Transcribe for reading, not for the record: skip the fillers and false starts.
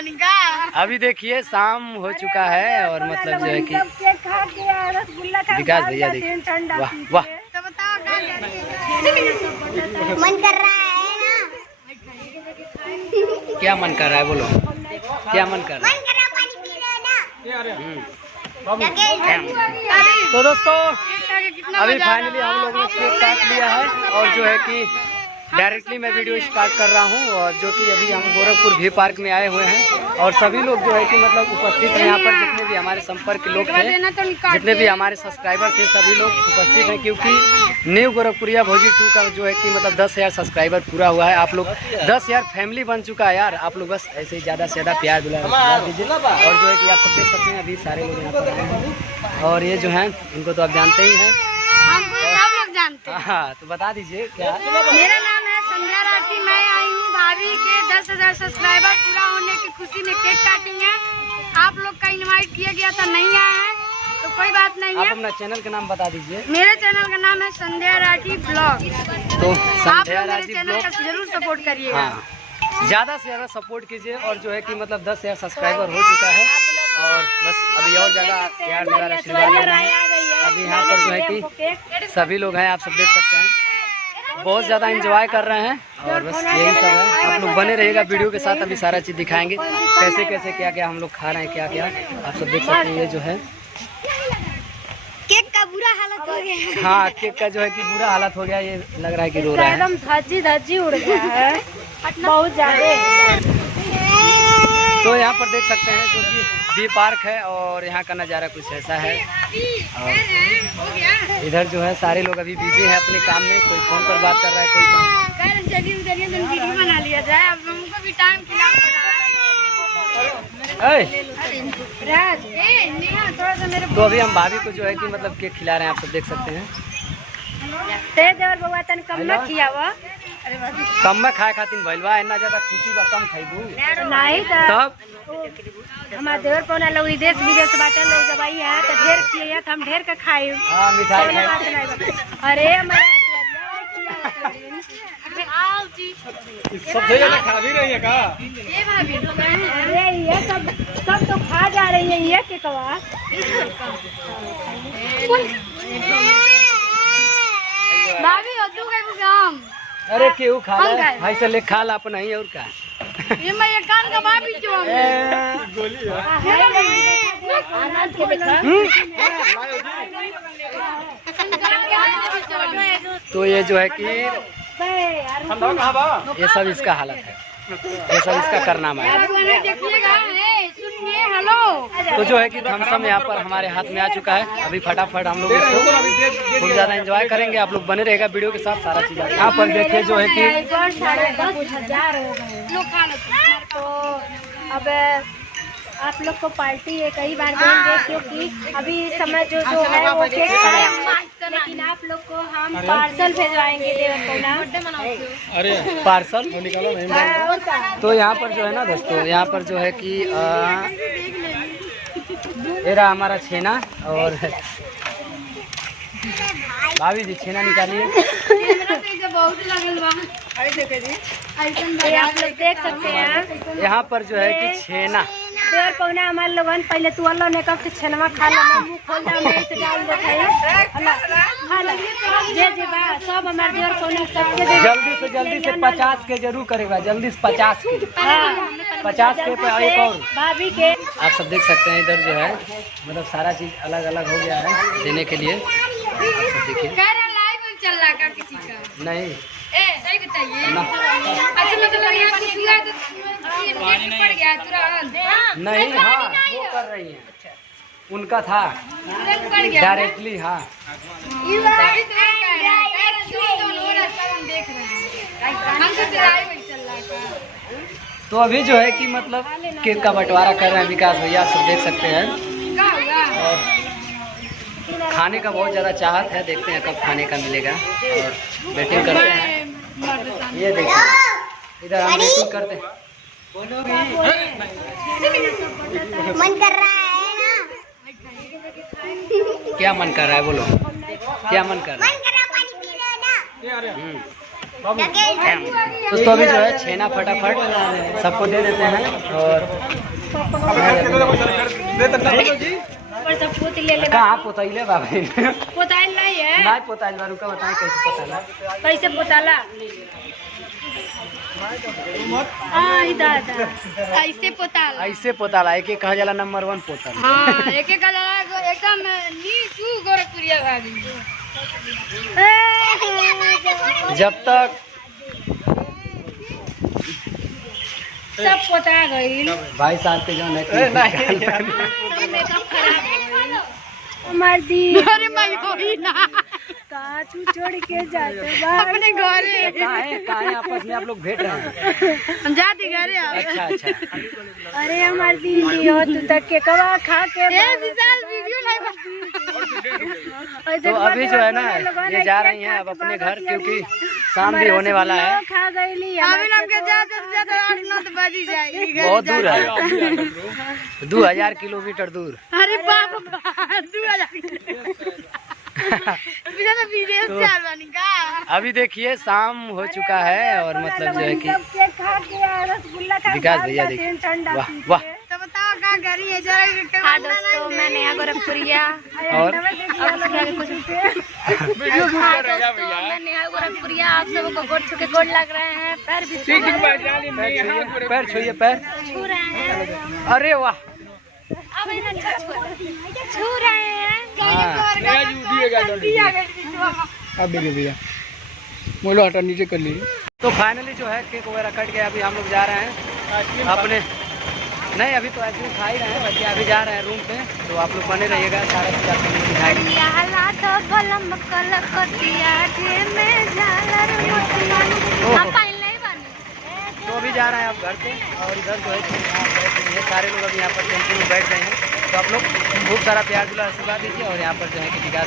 अभी देखिए शाम हो चुका है और मतलब जो है कि विकास भैया देखिए, वाह वाह, मन कर रहा है ना? क्या मन कर रहा है बोलो, क्या मन कर रहा है? पानी पी रहे ना? तो दोस्तों अभी फाइनली हम लोग ने केक काट लिया है और जो है कि डायरेक्टली मैं वीडियो स्टार्ट कर रहा हूं और जो कि अभी हम गोरखपुर भी पार्क में आए हुए हैं और सभी लोग जो है कि मतलब उपस्थित हैं यहाँ पर। जितने भी हमारे संपर्क के लोग थे, जितने भी हमारे सब्सक्राइबर थे, सभी लोग उपस्थित हैं क्योंकि न्यू गोरखपुरिया भोजी 2 का जो है कि मतलब 10,000 सब्सक्राइबर पूरा हुआ है। आप लोग 10,000 फैमिली बन चुका है यार। आप लोग बस ऐसे ही ज़्यादा से ज़्यादा प्यार दुलार दीजिए और जो है कि आप सब देख सकते हैं अभी सारे लोग यहाँ पर और ये जो है इनको तो आप जानते ही हैं, सब लोग जानते हैं। हाँ तो बता दीजिए क्या। मेरा नाम है संध्या राठी, मैं आई हूँ भाभी के 10,000 सब्सक्राइबर पूरा होने की खुशी में केक काटी है। आप लोग का इनवाइट किया गया था, नहीं आया है तो कोई बात नहीं है। आप अपना चैनल का नाम बता दीजिए। मेरे चैनल का नाम है संध्या राठी ब्लॉग। तो आप लोग मेरे चैनल का जरूर सपोर्ट करिएगा। हाँ, ज़्यादा से ज़्यादा सपोर्ट कीजिए और जो है कि मतलब 10,000 सब्सक्राइबर हो चुका है और बस अभी और ज़्यादा प्यार दुलार आशीर्वाद देना है। अभी यहाँ पर जो है कि सभी लोग हैं, आप सब देख सकते हैं, बहुत ज़्यादा एंजॉय कर रहे हैं और बस यही सब है। आप लोग बने रहिएगा वीडियो के साथ, अभी सारा चीज़ दिखाएंगे कैसे कैसे क्या क्या हम लोग खा रहे हैं, क्या क्या आप सब देख सकते हैं। ये जो है केक का बुरा हालत हो गया है। हाँ, केक का जो है कि बुरा हालत हो गया, ये लग रहा है कि रो रहा है। एकदम धज्जी उड़ गया है बहुत ज्यादा। तो यहाँ पर देख सकते हैं जो कि बी पार्क है और यहाँ का नज़ारा कुछ ऐसा है और इधर जो है सारे लोग अभी बिजी हैं अपने काम में, कोई फोन पर बात कर रहा है, कोई बना लिया जाए, अब हमको भी टाइम तो अभी हम भाभी को जो है कि मतलब केक खिला रहे हैं, आप सब देख सकते हैं। कम में खाए खातिर भइल बा, इतना ज्यादा खुशी बा, कम खाइबू नहीं तब हमारे देवर पौना लोग देश विदेश बाटे लोग जब आई है तो ढेर चाहिए तो हम ढेर का खाए। हाँ, मिठाई खाए। अरे सबसे ज्यादा खा भी रही है का? अरे ये सब तो खा जा रही है ये के कवा। भाभी होतू के काम। अरे केहू खा ले भाई से ले खा ला अपन नहीं और का। ये मैं ये कान का भाभी जो गोली है। तो ये जो है कि ये सब इसका हालत है, ये सब इसका करनामा है। तो जो है कि थम्सअप यहाँ पर हमारे हाथ में आ चुका है, अभी फटाफट हम लोग इसको बहुत ज़्यादा एंजॉय करेंगे। आप लोग बने रहेगा वीडियो के साथ, सारा चीज़ यहाँ पर देखिए जो है कि तो अब आप लोग को पार्टी एक ही बार देंगे क्योंकि अभी समय जो है वो केक है, लेकिन आप लोग को हम पार्सल भेजवाएंगे देवर को ना। अरे पार्सल निकालो नहीं। तो यहाँ पर जो है ना दोस्तों, यहाँ पर जो है कि ये रहा हमारा छेना और भाभी जी छेना निकालिए। आप लोग देख सकते हैं यहाँ पर जो है कि छेना देवर पौना हमारे लोगन पहले तू अल्लाह ने कब छेनवा खा लो, मुंह खोल जाओ, नहीं से डाल दो खा लो जे बा सब हमारे देवर पौना सबके जल्दी से 50 के जरूर करेगा, जल्दी से 50 के 50 के पे एक और भाभी के। आप सब देख सकते हैं इधर जो है मतलब सारा चीज अलग अलग हो गया है देने के लिए। आप सब देखिए चल रहा का किसी का नहीं सही बताइए। अच्छा मतलब यहाँ कुछ हुआ तो पड़ गया तुरंत नहीं। हाँ वो कर रही है, उनका था डायरेक्टली। हाँ तो अभी जो है कि मतलब केक का बंटवारा कर रहे हैं विकास भैया, आप सब देख सकते हैं। और खाने का बहुत ज़्यादा चाहत है, देखते हैं कब खाने का मिलेगा और वेटिंग करते हैं। ये देखिए इधर हम वेटिंग करते हैं। मन कर रहा है ना? क्या मन कर रहा है बोलो, क्या मन कर रहा है? मन कर रहा पानी पी रहे ना? दोस्तों अभी जो है छेना फटाफट सबको दे देते हैं और सब पोत ले ले। कहाँ पोतैले बाबा पोताइल नहीं है। नहीं पोताइल बारू का बताएं कैसे पोताला। कैसे पोताला? ऐसे पोताला। ऐसे पोताला एक एक हजार नंबर 1 पोतल। हाँ एक एक एकदम नीचू गोरखपुरिया भाभी। जब तक सब पोता गई। भाई साहब के जो हमार दी अरे मैं होई ना का तू छोड़ के जाते अपने घरे काहे आपस में आप लोग भेंट रहे हैं? हम जाते घरे। अच्छा अच्छा। अरे हमार दीदी हो तू तक के कवा खा के विशाल वीडियो तो अभी जो है ना ये जा रही हैं अब अपने घर क्योंकि शाम भी होने वाला है। खा गईली अभी हमके जाते 8-9 बज जाएगी। बहुत दूर है 2000 किलोमीटर दूर। अरे बाप 2000 तो अभी देखिए शाम हो चुका है और मतलब जो है कि विकास भैया देखिए वाह वाह। तो बताओ क्या करी है जरा। हाँ दोस्तों मैं नेहा गोरखपुरिया और मैं नेहा गोरखपुरिया आप सबको गोड़ छू के गोड़ लग रहे हैं। पैर भी पैर छूइए पैर छू रहे हैं। अरे वाह अब इन्हें छू रहे हैं। अब भैया मोलो हटा नीचे कर ली। तो फाइनली जो है केक वगैरह कट गया। अभी हम लोग जा रहे हैं अपने नहीं अभी तो आइसक्रीम खा ही रहे हैं बल्कि अभी जा रहे हैं रूम पे। तो आप लोग बने रहिएगा सारा चीज आपको सिखाएंगे। तो अभी जा रहे हैं आप घर पे और इधर जो है ये सारे लोग अभी यहाँ पर टेंशन में बैठ गए हैं। तो आप लोग खूब सारा प्यार दुलार आशीर्वाद दीजिए और यहाँ पर जो है कि विकास